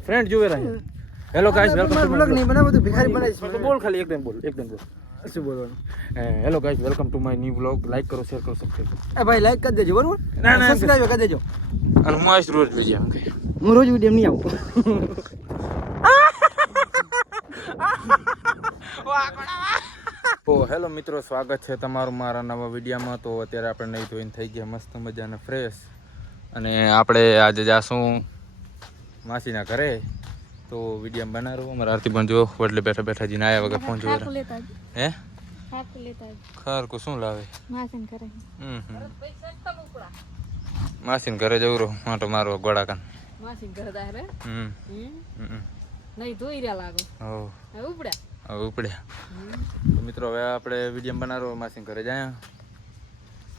Friend जुए रहे hello guys welcome to blog नहीं बनाવો તો ભિખારી બનાવીશ तो बोल खाली एकदम बोल શું બોલવાનું hello guys welcome to my new vlog like करो शेयर करो सब्सक्राइब એ ભાઈ લાઈક કરી દેજો બરોબર ના, ના, સબસ્ક્રાઇબ કરી દેજો અને હું આજ રોજ લઈ જાઉં હું રોજ વિડિયો નહીં આવું તો હેલો મિત્રો સ્વાગત છે તમારું મારા નવા વિડીયોમાં તો અત્યારે આપણે નહીં ધોઈને થઈ ગયા મસ્ત મજાના ફ્રેશ અને આપણે આજે જાશું માસીના ઘરે તો વિડીયો બનાવો અમારા આરતી પણ જો એટલે બેઠા બેઠા જીને આયા વગર ફોન જોઈ હે ખર કો શું લાવે માસીન ઘરે જવું રહો માટો મારો ગોળા કાન માસીન ઘરે દાહરે નહીં ધોઈ રહ્યા લાગો હો હવે ઉપડ્યા હવે ઉપડ્યા તો મિત્રો હવે આપણે વિડીયો બનાવો માસીન ઘરે જાય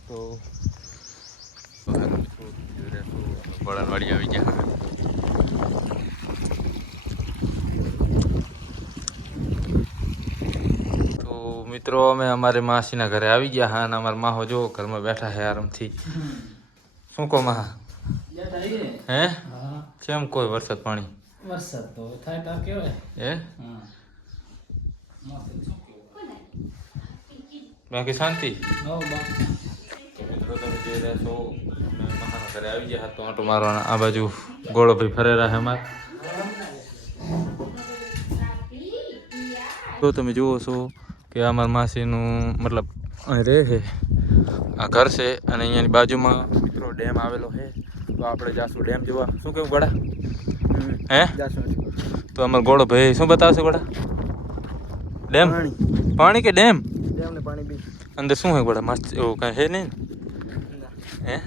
તો ગોળાવાડી આવી ગયા મિત્રો અમે અમારે માસીના ઘરે આવી ગયા હા અને અમારા માહો જો ઘરમાં બેઠા હે આરામથી શું કહો મહા હે કેમ કોઈ વરસાદ પાણી વરસાદ તો થાય તો કેવાય હે બાકી શાંતિ મિત્રો તમે જોઈ રહ્યા છો અમે મહાના ઘરે આવી ગયા તો આંટો મારવાના આ બાજુ ગોળો ભાઈ ફરેરા હે અમાર તો તમે જુઓ છો કે અમારા માસીનું મતલબ અહીં રહે છે આ ઘર છે અને અહીંયાની બાજુમાં મિત્રો ડેમ આવેલો છે તો આપણે જાશું ડેમ જોવા શું કેવું ગોળા હે તો અમારો ગોળો ભાઈ શું બતાવશે ગોળા ડેમ પાણી કે ડેમ ડેમને પાણી બી અંદર શું હે ગોળા મસ્ત એવું કાંઈ હે નહીં હે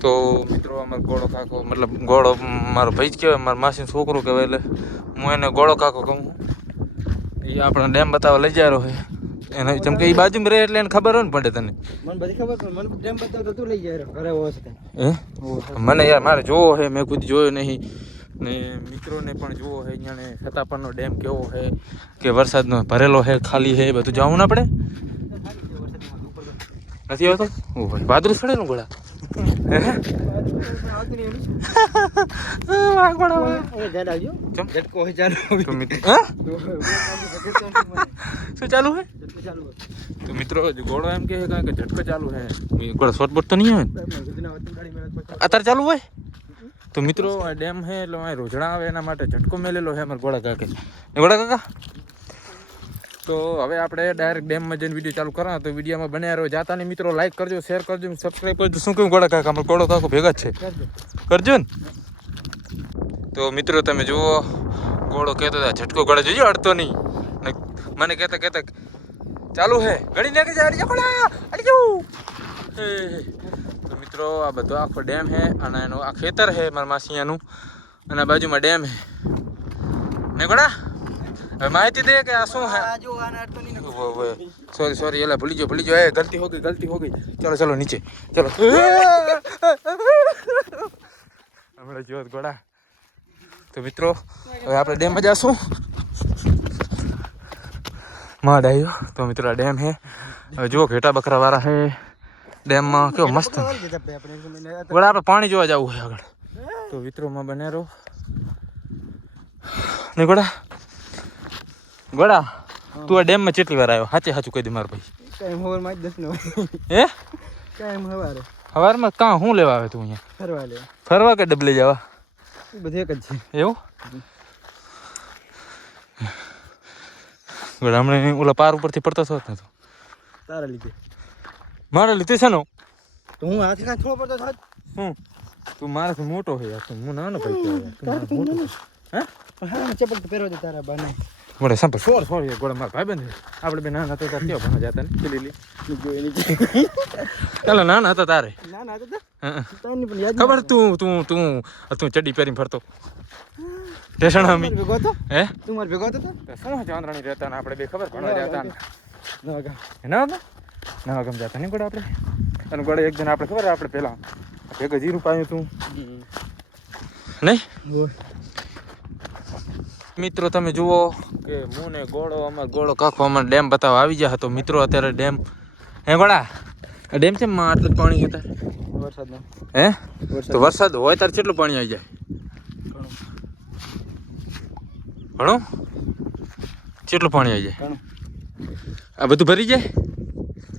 તો મિત્રો અમારો ગોળો કાકો મતલબ ગોળો મારો ભાઈ જ કહેવાય મારા માસીનો છોકરો કહેવાય એટલે હું એને ગોળો કાકો કહું એ આપણને ડેમ બતાવવા લઈ જાય છે એને જેમ કે એ બાજુમાં રહે એટલે એને ખબર હોય ને પડે તને મને બધી ખબર પણ મને ડેમ બતાવતો તું લઈ જાય ઘરે હોવો છે હે મને યાર મારે જોવો છે મેં ખુદ જોયો નહીં ને મિત્રોને પણ જોવો છે અહીંયાને છતાપરનો ડેમ કેવો છે કે વરસાદનો ભરેલો છે ખાલી છે બધું જવું ના પડે નથી આવતો ઓ ભાઈ વાદળું છડેલું ગોળા શું ચાલુ હે તો મિત્રો ગોળો એમ કે ઝટકો ચાલુ હે ગોળો શોર્ટબોટ તો નહીં આવે અત્યારે ચાલુ હોય તો મિત્રો આ ડેમ હે એટલે અહીં રોજડા આવે એના માટે ઝટકો મેલેલો હે અમારા ગોળા કાકે ગોળા કાકા તો હવે આપણે ડાયરેક્ટ ડેમમાં જઈને વિડીયો ચાલુ કરવા તો વિડીયોમાં બન્યા રહો જાતા ને મિત્રો લાઈક કરજો શેર કરજો સબસ્ક્રાઈબ કરજો શું કહ્યું ગોળા કાકા અમારો ગોળો કાકો ભેગા જ છે કરજો ને તો મિત્રો તમે જુઓ ગોળો કહેતો હતા ઝટકો ગળે જોજો અડતો નહીં મને કહેતા ચાલુ હે ઘડી નાખી જાય અડી ગોળા અડી જાઉં તો મિત્રો આ બધો આખો ડેમ હે અને એનું આ ખેતર હે મારા માસીયાનું અને આ બાજુમાં ડેમ હે ને ગોળા હવે માહિતી દે કે આ શું હે સોરી એલા ભૂલી જાઓ એ ગલતી હો ગઈ ચલો નીચે ચલો હમણાં જો ગોળા તો મિત્રો હવે આપણે ડેમમાં જાશું માં ડાયો તો મિત્રો આ ડેમ હે હવે જુઓ ઘેટા બકરા વાળા હે ડેમમાં કેવો મસ્ત ગોળા આપણે પાણી જોવા જવું છે આગળ તો વિત્રોમાં બને રહો ને ગોળા તું આ ડેમમાં કેટલી વાર આવ્યો સાચું કહી દે મારો ભાઈ કાંઈ હવારમાં જ 10 નો હે કાંઈ હવારે સવારમાં કાં શું લેવા આવે તું અહીંયા ફરવા કે ડબલે જવા બધું એક જ છે એવું હમણાં ઓલા પાર ઉપરથી પડતો છો ને તું તારા લીધે મારા લીધે છે ને તો હું હાથે કાંઈ થોડો પડતો થાત હું તું મારાથી મોટો હોય હું નાનો ભાઈ હે હા ચપ્પલ તો પહેરવા દે તારા બાને ગોળે સાંભળ સોર ગોળે મારા ભાઈબંધ આપણે બે નાના હતા ત્યારે કેવા ભણવા જતા ને લીલી ચાલો નાના હતા તારે ના ખબર તું ચડ્ડી પહેરીને ફરતો સ્ટેશન હે તું માર ભેગો હતો શું ચાંદરાણી રહેતા ને આપણે બે ખબર ભણવા જતા નવા ગામ જતા નહીં ગોળે આપણે અને ગોળે એક દિન આપણે ખબર આપણે પેલા ભેગા જીરું પાયું તું નહીં મિત્રો તમે જુઓ કે હું ને ગોળો અમારે ગોળો કાકો અમારે ડેમ બતાવવા આવી ગયા હતો મિત્રો અત્યારે ડેમ હે ગોળા ડેમ છે આટલું જ પાણી અત્યારે વરસાદ હે તો વરસાદ હોય ત્યારે કેટલું પાણી આવી જાય ઘણું કેટલું પાણી આવી જાય ઘણું. આ બધું ભરી જાય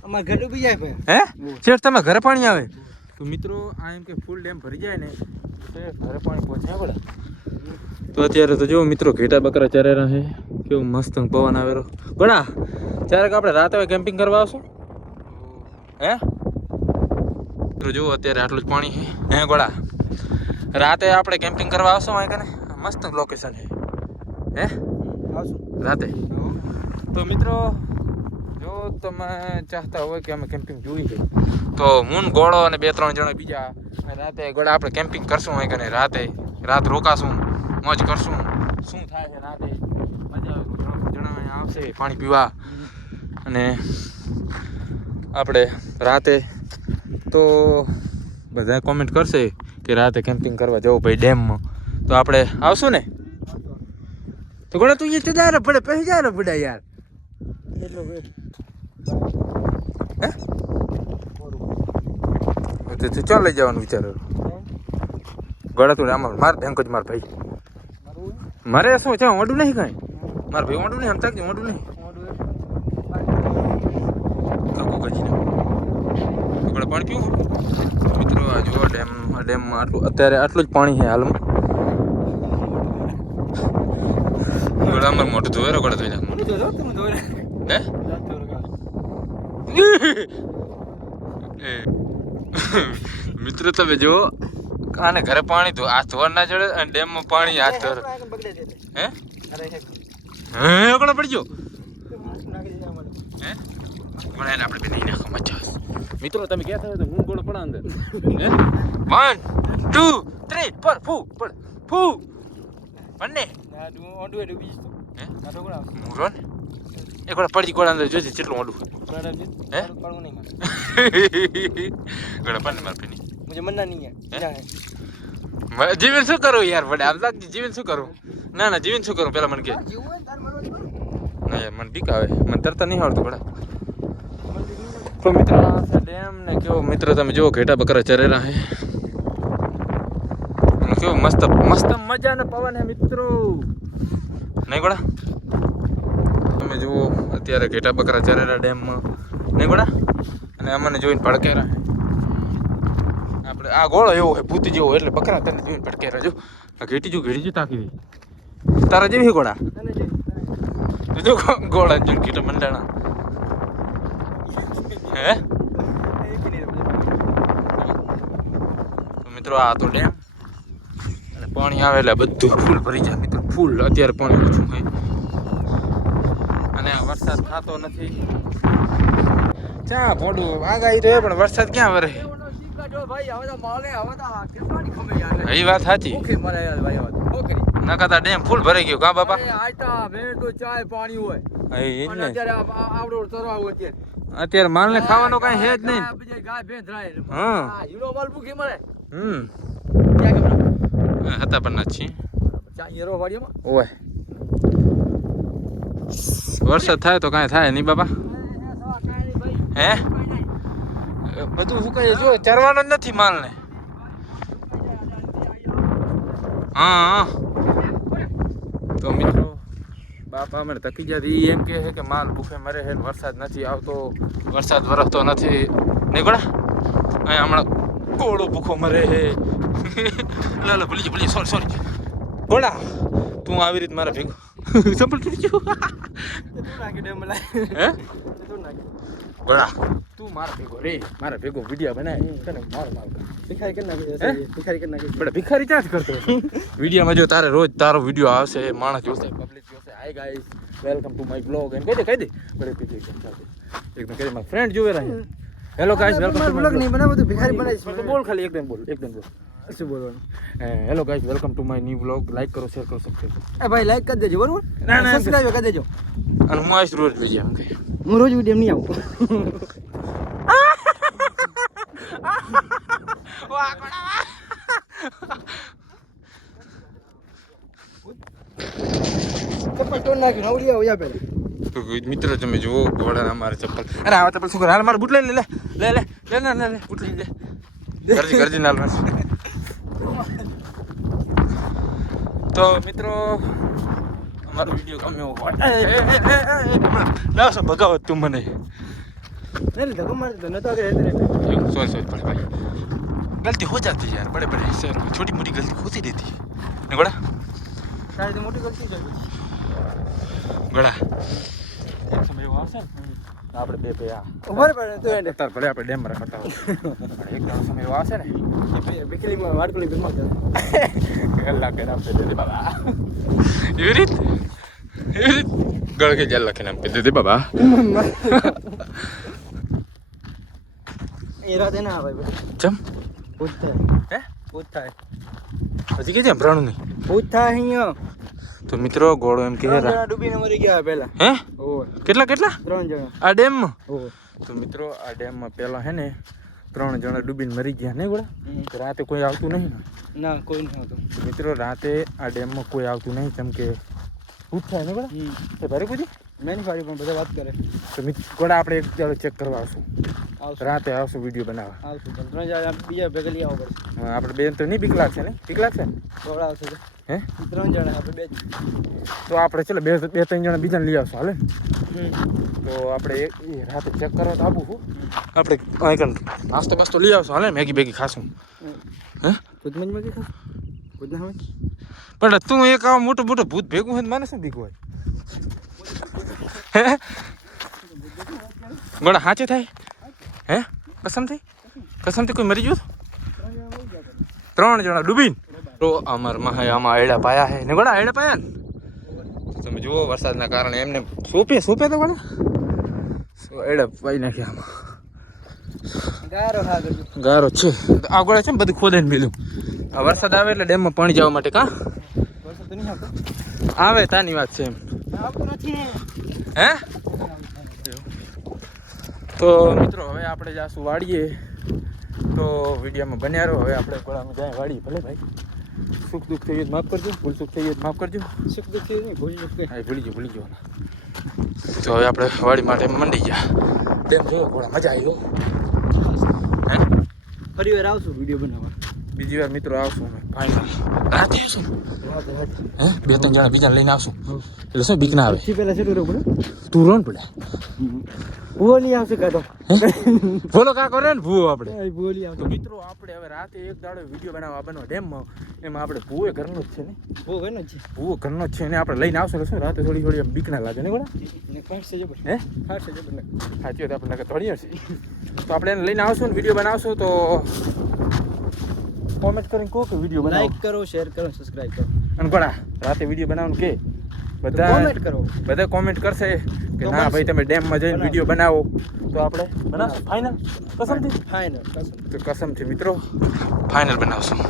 અમાર ઘર ડૂબી જાય ભાઈ. હે શેઠ તમે ઘરે પાણી આવે તો મિત્રો આ એમ કે ફૂલ ડેમ ભરી જાય ને તો ઘરે પાણી પહોંચે પડે તો અત્યારે તો જો મિત્રો ઘેટા બકરા ચરેરા છે કેવું મસ્ત પવન આવેલો ઘણા ચારેક આપણે રાતે કેમ્પિંગ કરવા આવશું હે મિત્રો જો અત્યારે આટલું જ પાણી છે હે ગોળા રાતે આપણે કેમ્પિંગ કરવા આવશું અહીં કને મસ્ત લોકેશન છે હે આવશું. રાતે તો મિત્રો જો તમે ચાહતા હોય કે અમે કેમ્પિંગ જોઈ છે તો હું ગોળો અને 2-3 જણા બીજા રાતે ગોળા આપણે કેમ્પિંગ કરશું અહીં કને રાતે રાત રોકાશું મોજ કરશું શું થાય છે રાતે મજા જણા અહીંયા આવશે પાણી પીવા અને આપણે રાતે તો બધા કોમેન્ટ કરશે કે રાતે કેમ્પિંગ કરવા જવું ભાઈ ડેમમાં તો આપણે આવશું ને તો ગોળા તું એ જા પડે પછી જા પડે યાર એટલો વેટ. હે તો તું ચાલ લઈ જવાનું વિચાર ગળા તું આમાં માર બેંક જ માર ભાઈ મારે શું છે ઓડું નહીં કાંઈ માર ભાઈ ઓડું નહીં સમતા ઓડું નહીં કાકુ ગજીને આપણે પાણી પીવું મિત્રો આ જો ડેમમાં અત્યારે આટલું જ પાણી છે હાલમાં ગળામાં મોટું ધોયેલો ગળા ધોઈ નાખ મોટું તો જો તમે દોરે. હે જાતો રગા. મિત્રો તમે જો આને ઘરે પાણી તો હાથ ધોવા ના ચડે અને ડેમમાં પાણી હાથ ધોર આગળ બગડે છે. હે અરે હે. હે ઓકળો પડી ગયો નાખી દીધા અમારે. હે પણ એને આપણે બેની નાખો મજા મિત્રો તમે કહેતા હોય તો હું ગોળો પડા અંદર હે 1 2 3 પર ફૂ પડ ફૂ પન્ને ના ઓંડું એ ડૂબી જતો. હે ના તો કોણ આવશે? મુરો ને એક વાર પડી ગોળા અંદર જોજે કેટલું મોડું બરાબર છે. હે? પડવું નહીં મારે. ગોળા પન્ને માર પેની मुझे मन्ना नहीं है. हैं? क्या है? જીવન શું કરું યાર પડે આમ લાગતી જીવન શું કરું ના જીવન શું કરું પેલા મને કે जीव है तार मरवा दो. ના યાર મને બીક આવે મને તરતા નહીં આવડતું પડે તો મિત્રો આ છે ડેમ ને કેવો મિત્રો તમે જુઓ ઘેટા બકરા ચરેલા છે અને કેવો મસ્ત મસ્ત મજાનો પવન હે મિત્રો નહીં ગોળા તમે જુઓ અત્યારે ઘેટા બકરા ચરેલા ડેમમાં નહીં ગોળા અને અમને જોઈને ભડકેરા આપણે આ ગોળો એવો છે ભૂત જેવો એટલે બકરા તને જોઈને ભડકેરા જો આ ઘેટી જો તાકી દે તારા જેવી ગોળા तने जे. જો ગોળા જોઈને ઘેટા મંડાણા હે एक ही नहीं रहा. મિત્રો આ તો ડેમ અને પાણી આવે એટલે બધું ફૂલ ભરી જાય મિત્રો ફૂલ અત્યારે પાણી ઓછું હોય અને આ વરસાદ થતો નથી ચા પોડું આગાહી તો એ પણ વરસાદ ક્યાં વરે सीखा जो भाई હવે તો માલે હવે તો કેટલાની ખમે યાર. એ વાત સાચી ઓકે મરે યાર ભાઈ હવે. ઓકે. નકર ડેમ ફૂલ ભરાઈ ગયો કા બાપા અરે આટા ભેણ તો ચાય પાણી હોય. એ જ અને ને અત્યારે આવડો તરવા હોય છે. અત્યારે માલને ખાવાનું કઈ છે જ નહીં બીજે ગાય ભેંસ રાય. હા. હીરો વાલ ભૂખી મરે. હમ ક્યાં કેમ? હતા પણ ના છીએ ચા હીરો વાડીમાં. ઓય વરસાદ થાય તો કાંઈ થાય નહીં બાપા હે બધું સુકાય જો ચરવાનો જ નથી માલને હા તો મિત્રો બાપા અમે તકી જતી એમ કહે છે કે માલ ભૂખે મરે છે વરસાદ નથી આવતો વરસાદ વરસતો નથી નહીં ગોળા અહીંયા હમણાં કોળો ભૂખો મરે છે લા ભૂલી સોરી ગોળા તું આવી રીત મારા ભેગો સંપલ તૂટી ગયો તું નાખી ડેમ લાય. હે તું નાખી. ગોળા તું મારા ભેગો રે મારા ભેગો વિડીયો બનાય તને માર ભિખારી કરી નાખી. હે? ભિખારી કરી નાખી. બડા ભિખારી ક્યાં જ કરતો વિડીયોમાં જો તારે રોજ તારો વિડીયો આવશે માણસ જોશે પબ્લિક જોશે hi guys welcome to my blog and કહી દે બડે પીજે એકદમ કહી મારા ફ્રેન્ડ જોવે રહ્યા hello guys welcome two blog નહીં બનાવો તો ભિખારી બનાવીશ. તો બોલ ખાલી એકદમ બોલ શું બોલવાનું? Hello guys welcome to my new blog like કરો શેર કરો સબસ્ક્રાઇબ એ ભાઈ લાઈક કરી દેજો બરોબર. ના, ના. સબસ્ક્રાઇબ કરી દેજો. અને હું આવીશ રોજ લઈ આમ કે હું રોજ વિડીયો નહીં આવું. ચપ્પલ તોડ નાખ્યું નવરી આવું યા પહેલા. તો મિત્રો તમે જુઓ ઘોડા અમારે ચપ્પલ અરે આવા ચપ્પલ શું કરે હાલ મારે બૂટ લઈ લે બૂટ લઈ લે ગરજી નાલ તો મિત્રો મારો વિડીયો ગમે એવો હોય લાવશો ભગાવો તું મને नहीं धक्का मार दो ना तो आगे रहते सॉरी सॉरी बड़े भाई गलती हो जाती है यार बड़े बड़े शहरों में छोटी मोटी गलती होती रहती है नहीं बड़ा सारी तो मोटी गलती है બડા એક સમય એવો આવશે ને આપણે બે ભેયા ऊपर पड़े तो एंड તાર ભલે આપણે ડેમ રખડતા હોય પણ એક દાડો સમય એવો આવશે ને बिकली में वाट को लेकर मार दो ગલ્લા કે નામ દે દે બાબા એવી રીત ગળ કે જલ્લા કે નામ દે દે બાબા ये रात है ना भाई ચમ पूछता હે है पूछता है હજી કે છે ભ્રાણું નહીં पूछता है यहाँ તો મિત્રો ગોળો એમ કે ત્રણ જણા ડૂબીને મરી ગયા પહેલા હે ઓય કેટલા કેટલા ત્રણ જણા આ ડેમમાં ઓય તો મિત્રો આ ડેમમાં પહેલા હે ને 3 જણા ડૂબીને મરી ગયા નહીં ગોળા તો રાતે કોઈ આવતું નહીં ને ના કોઈ નહીં હતું તો મિત્રો રાતે આ ડેમમાં કોઈ આવતું નહીં કેમ કે ભૂત થાય ને ગોળા એ ભારે કુદી મેં નહીં પાડી પણ બધા વાત કરે તો ગોળા આપણે એક દાડો ચેક કરવા આવશું આવશું રાતે આવશું વિડીયો બનાવવા આવશું પણ ત્રણ જણા બીજા ભેગા લઈ આવવા પડશે હા, આપણે બેન તો નહીં બીક લાગશે ને બીક લાગશે ને થોડા આવશે તો હે ત્રણ જણા આપણે બે જ તો આપણે ચલો બે 3 જણા બીજાને લઈ આવશું હાલે ને હમ તો આપણે એ રાતે ચેક કરવા તો આપું છું આપણે અહીં નાસ્તો બાસ્તો લઈ આવશું હાલે ને મેગી બેગી ખાશું હે ખુદ મંજ માં કે ખા ખુદ ના હોય પણ તું એક આવા મોટો મોટો ભૂત ભેગું હોય તો માને શું બીક હોય હે ગોળા હાચે થાય હે કસમથી કોઈ મરી ગયું 3 જણા ડૂબીને તો અમારમાં હે આમાં આયડા પાયા હે ને ગોળા આયડા પાયા ને તો તમે જુઓ વરસાદના કારણે એમને સોપે તો ગોળા આયડા પાઈ નાખ્યા આમાં ગારો હા ગયો ગારો છે આ ગોળા છે ને બધું ખોદાઈને મેલું આ વરસાદ આવે એટલે ડેમમાં પાણી જવા માટે કાં વરસાદ તો નહીં આવતો આવે તાની વાત છે એમ આવતું નથી હે તો મિત્રો હવે આપણે જાશું વાડીએ તો વિડીયોમાં બન્યા રહો હવે આપણે ગોળામાં જાય વાડીએ ભલે ભાઈ સુખ દુઃખ થઈ માફ કરજો ભૂલ સુખ થઈ માફ કરજો સુખ દુઃખી નહીં ભૂલી ચૂકે હા ભૂલી ગયો તો હવે આપણે વાડી માટે મંડી ગયા તેમ જોયો ગોળા મજા આવી હો હે ફરી વાર આવશું વિડીયો બનાવવા બીજી વાર મિત્રો આવશું અમે ફાઇનલ રાતે આવશું હે 2-3 જણા બીજાને લઈને આવશું એટલે શું બીક ના આવે થી પહેલા શરૂ રહેવું પડે તું રોન પડે ભૂવો નહીં આવશે કાઢો બોલો કા કરે ને ભૂવો આપણે ભૂવો નહીં આવશે તો મિત્રો આપણે હવે રાતે એક દાડો વિડીયો બનાવવાનો ડેમમાં એમાં આપણે ભૂવો ઘરનો જ છે ને ભૂવો ઘરનો જ છે ભૂવો ઘરનો જ છે ને આપણે લઈને આવશું એટલે શું રાતે થોડી આમ બીક ના લાગે ને ગોળા ને ફાટશે જબર હે ફાટશે જબર ને સાચી વાત આપણે થોડી હશે તો આપણે એને લઈને આવશું ને વિડીયો બનાવશું તો કોમેન્ટ કરીને કહો કે વિડીયો બનાવો લાઈક કરો શેર કરો સબસ્ક્રાઇબ કરો અને ગોળા રાતે વિડીયો બનાવવાનું કે બધા કોમેન્ટ કરો બધા કોમેન્ટ કરશે કે તો ના ભાઈ તમે ડેમમાં જઈને બનાવો. વિડીયો બનાવો તો આપણે બનાવશું ફાઇનલ કસમથી ફાઇનલ તો કસમથી મિત્રો ફાઇનલ બનાવશું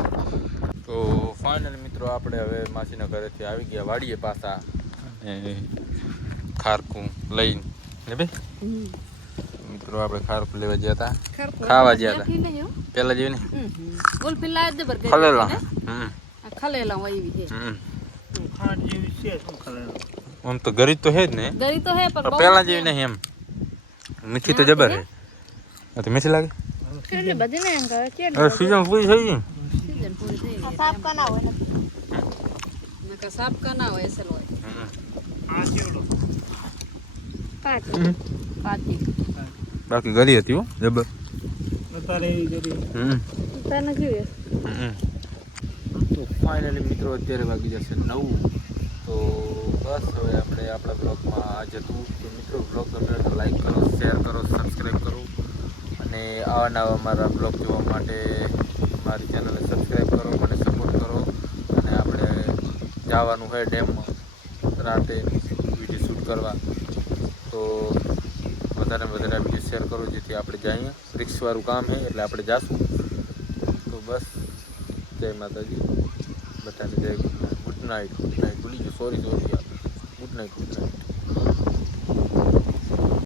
તો ફાઇનલ મિત્રો આપણે હવે માસીના ઘરેથી આવી ગયા વાડીએ પાછા ખારકું લઈને ને ભાઈ મિત્રો આપણે ખારકું લેવા ગયા હતા ખાવા ગયા હતા પહેલા જેવી ને બોલ પેલા જ બર ખલેલા ખલેલા હોય એવી છે ખાંડ જેવી છે શું ખલેલા આમ તો ગરી તો હે જ ને ગરી તો હે પર પહેલા જેવી નહીં એમ મીઠી તો જબર હે આ તો મીઠી લાગે એટલે બધી ને એમ કરે છે હવે સીઝન પૂરી થઈ ગઈ સીઝન પૂરી થઈ ગઈ સાફ કના હોય નકા સાફ કના હોય એસલ હોય આ ચેવડો પાટી બાકી ગરી હતી હો જબર તારે ગરી તને જોઈએ તો ફાઇનલી મિત્રો અત્યારે વાગી જશે 9 તો બસ હવે આપણે આપણા બ્લોગમાં આ જતું તો મિત્રો બ્લોગ ગમે તો લાઈક કરો શેર કરો સબસ્ક્રાઈબ કરો અને આવા નવા મારા બ્લોગ જોવા માટે મારી ચેનલને સબસ્ક્રાઈબ કરો મને સપોર્ટ કરો અને આપણે જવાનું હોય ડેમમાં રાતે વિડીયો શૂટ કરવા તો વધારે વિડીયો શેર કરો જેથી આપણે જઈએ રિક્સવાળું કામ છે એટલે આપણે જાશું તો બસ જય માતાજી બધાને જય ગુડ નાઇટ ભૂલી ગયો સોરી ગુડ નાઇટ